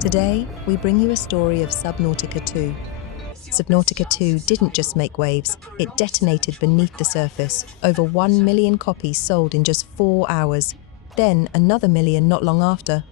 Today, we bring you a story of Subnautica 2. Subnautica 2 didn't just make waves, it detonated beneath the surface. Over 1 million copies sold in just 4 hours. Then another million not long after.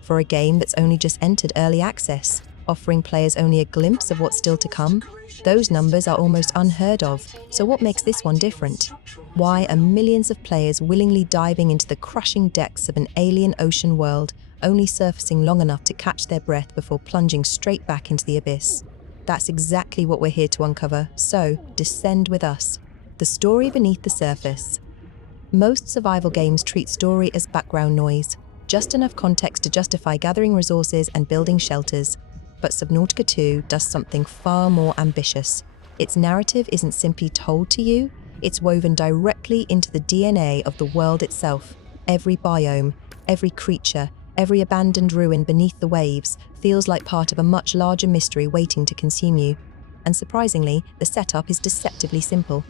For a game that's only just entered early access, offering players only a glimpse of what's still to come, those numbers are almost unheard of. So what makes this one different? Why are millions of players willingly diving into the crushing depths of an alien ocean world, only surfacing long enough to catch their breath before plunging straight back into the abyss? That's exactly what we're here to uncover, so descend with us. The story beneath the surface. Most survival games treat story as background noise, just enough context to justify gathering resources and building shelters. But Subnautica 2 does something far more ambitious. Its narrative isn't simply told to you, it's woven directly into the DNA of the world itself. Every biome, every creature, every abandoned ruin beneath the waves feels like part of a much larger mystery waiting to consume you. And surprisingly, the setup is deceptively simple.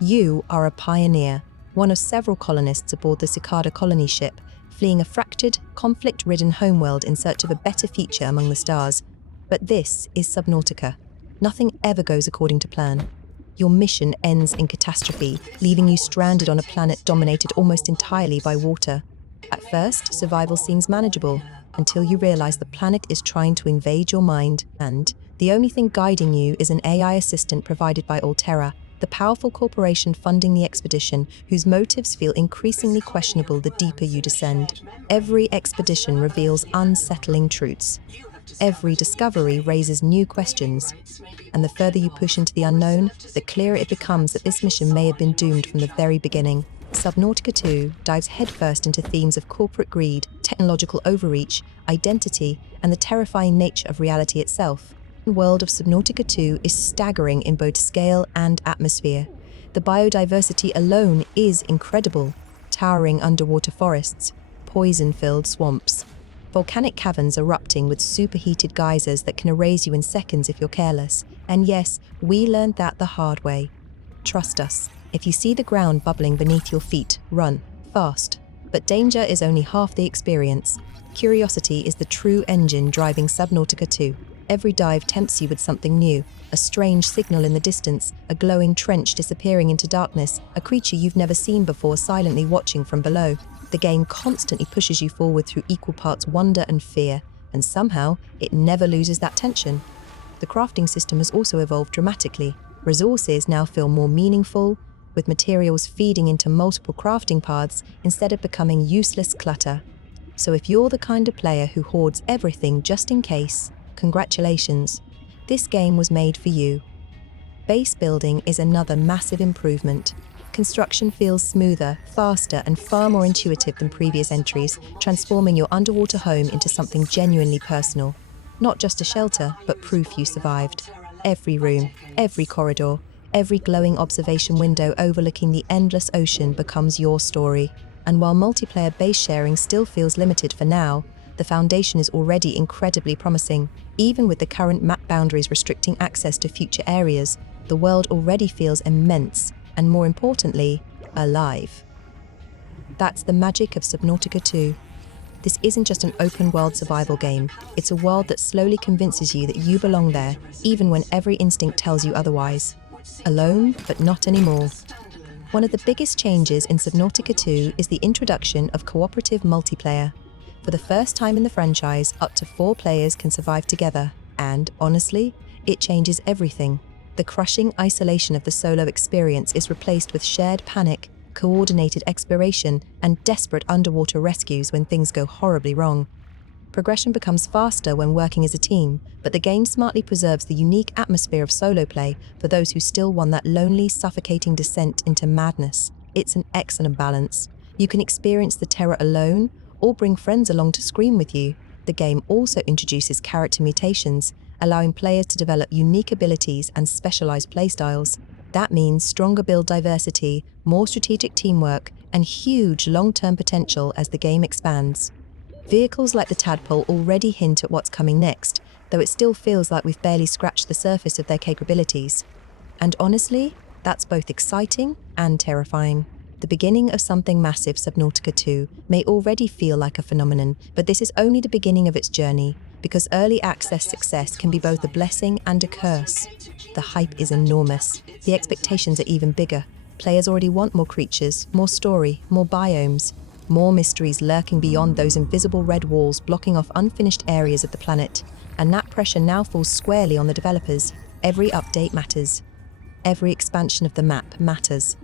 You are a pioneer, one of several colonists aboard the Cicada colony ship, fleeing a fractured, conflict-ridden homeworld in search of a better future among the stars. But this is Subnautica. Nothing ever goes according to plan. Your mission ends in catastrophe, leaving you stranded on a planet dominated almost entirely by water. At first, survival seems manageable, until you realize the planet is trying to invade your mind, and the only thing guiding you is an AI assistant provided by Alterra, the powerful corporation funding the expedition, whose motives feel increasingly questionable the deeper you descend. Every expedition reveals unsettling truths. Every discovery raises new questions, and the further you push into the unknown, the clearer it becomes that this mission may have been doomed from the very beginning. Subnautica 2 dives headfirst into themes of corporate greed, technological overreach, identity, and the terrifying nature of reality itself. The world of Subnautica 2 is staggering in both scale and atmosphere. The biodiversity alone is incredible. Towering underwater forests, poison-filled swamps, volcanic caverns erupting with superheated geysers that can erase you in seconds if you're careless. And yes, we learned that the hard way. Trust us, if you see the ground bubbling beneath your feet, run, fast. But danger is only half the experience. Curiosity is the true engine driving Subnautica 2. Every dive tempts you with something new, a strange signal in the distance, a glowing trench disappearing into darkness, a creature you've never seen before silently watching from below. The game constantly pushes you forward through equal parts wonder and fear, and somehow it never loses that tension. The crafting system has also evolved dramatically. Resources now feel more meaningful, with materials feeding into multiple crafting paths instead of becoming useless clutter. So if you're the kind of player who hoards everything just in case, congratulations. This game was made for you. Base building is another massive improvement. Construction feels smoother, faster, and far more intuitive than previous entries, transforming your underwater home into something genuinely personal. Not just a shelter, but proof you survived. Every room, every corridor, every glowing observation window overlooking the endless ocean becomes your story. And while multiplayer base sharing still feels limited for now, the foundation is already incredibly promising. Even with the current map boundaries restricting access to future areas, the world already feels immense, and more importantly, alive. That's the magic of Subnautica 2. This isn't just an open-world survival game, it's a world that slowly convinces you that you belong there, even when every instinct tells you otherwise. Alone, but not anymore. One of the biggest changes in Subnautica 2 is the introduction of cooperative multiplayer. For the first time in the franchise, up to 4 players can survive together, and, honestly, it changes everything. The crushing isolation of the solo experience is replaced with shared panic, coordinated exploration, and desperate underwater rescues when things go horribly wrong. Progression becomes faster when working as a team, but the game smartly preserves the unique atmosphere of solo play for those who still want that lonely, suffocating descent into madness. It's an excellent balance. You can experience the terror alone, or bring friends along to scream with you. The game also introduces character mutations, allowing players to develop unique abilities and specialized playstyles. That means stronger build diversity, more strategic teamwork, and huge long-term potential as the game expands. Vehicles like the Tadpole already hint at what's coming next, though it still feels like we've barely scratched the surface of their capabilities. And honestly, that's both exciting and terrifying. The beginning of something massive, Subnautica 2, may already feel like a phenomenon, but this is only the beginning of its journey. because early access success can be both a blessing and a curse. The hype is enormous. The expectations are even bigger. Players already want more creatures, more story, more biomes, more mysteries lurking beyond those invisible red walls blocking off unfinished areas of the planet. And that pressure now falls squarely on the developers. Every update matters. Every expansion of the map matters.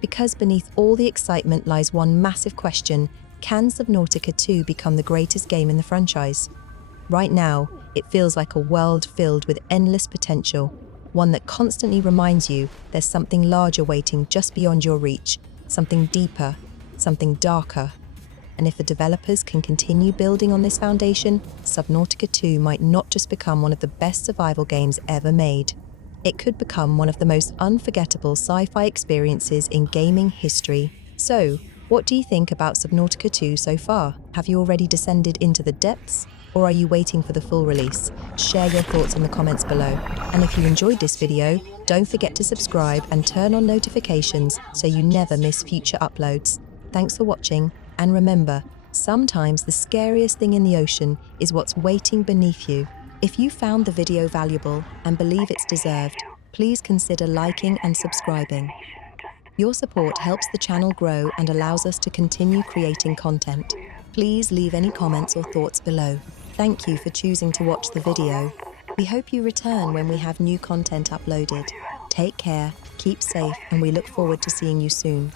Because beneath all the excitement lies one massive question: can Subnautica 2 become the greatest game in the franchise? Right now, it feels like a world filled with endless potential, one that constantly reminds you there's something larger waiting just beyond your reach, something deeper, something darker. And if the developers can continue building on this foundation, Subnautica 2 might not just become one of the best survival games ever made. It could become one of the most unforgettable sci-fi experiences in gaming history. So, what do you think about Subnautica 2 so far? Have you already descended into the depths? Or are you waiting for the full release? Share your thoughts in the comments below. And if you enjoyed this video, don't forget to subscribe and turn on notifications so you never miss future uploads. Thanks for watching, and remember, sometimes the scariest thing in the ocean is what's waiting beneath you. If you found the video valuable and believe it's deserved, please consider liking and subscribing. Your support helps the channel grow and allows us to continue creating content. Please leave any comments or thoughts below. Thank you for choosing to watch the video. We hope you return when we have new content uploaded. Take care, keep safe, and we look forward to seeing you soon.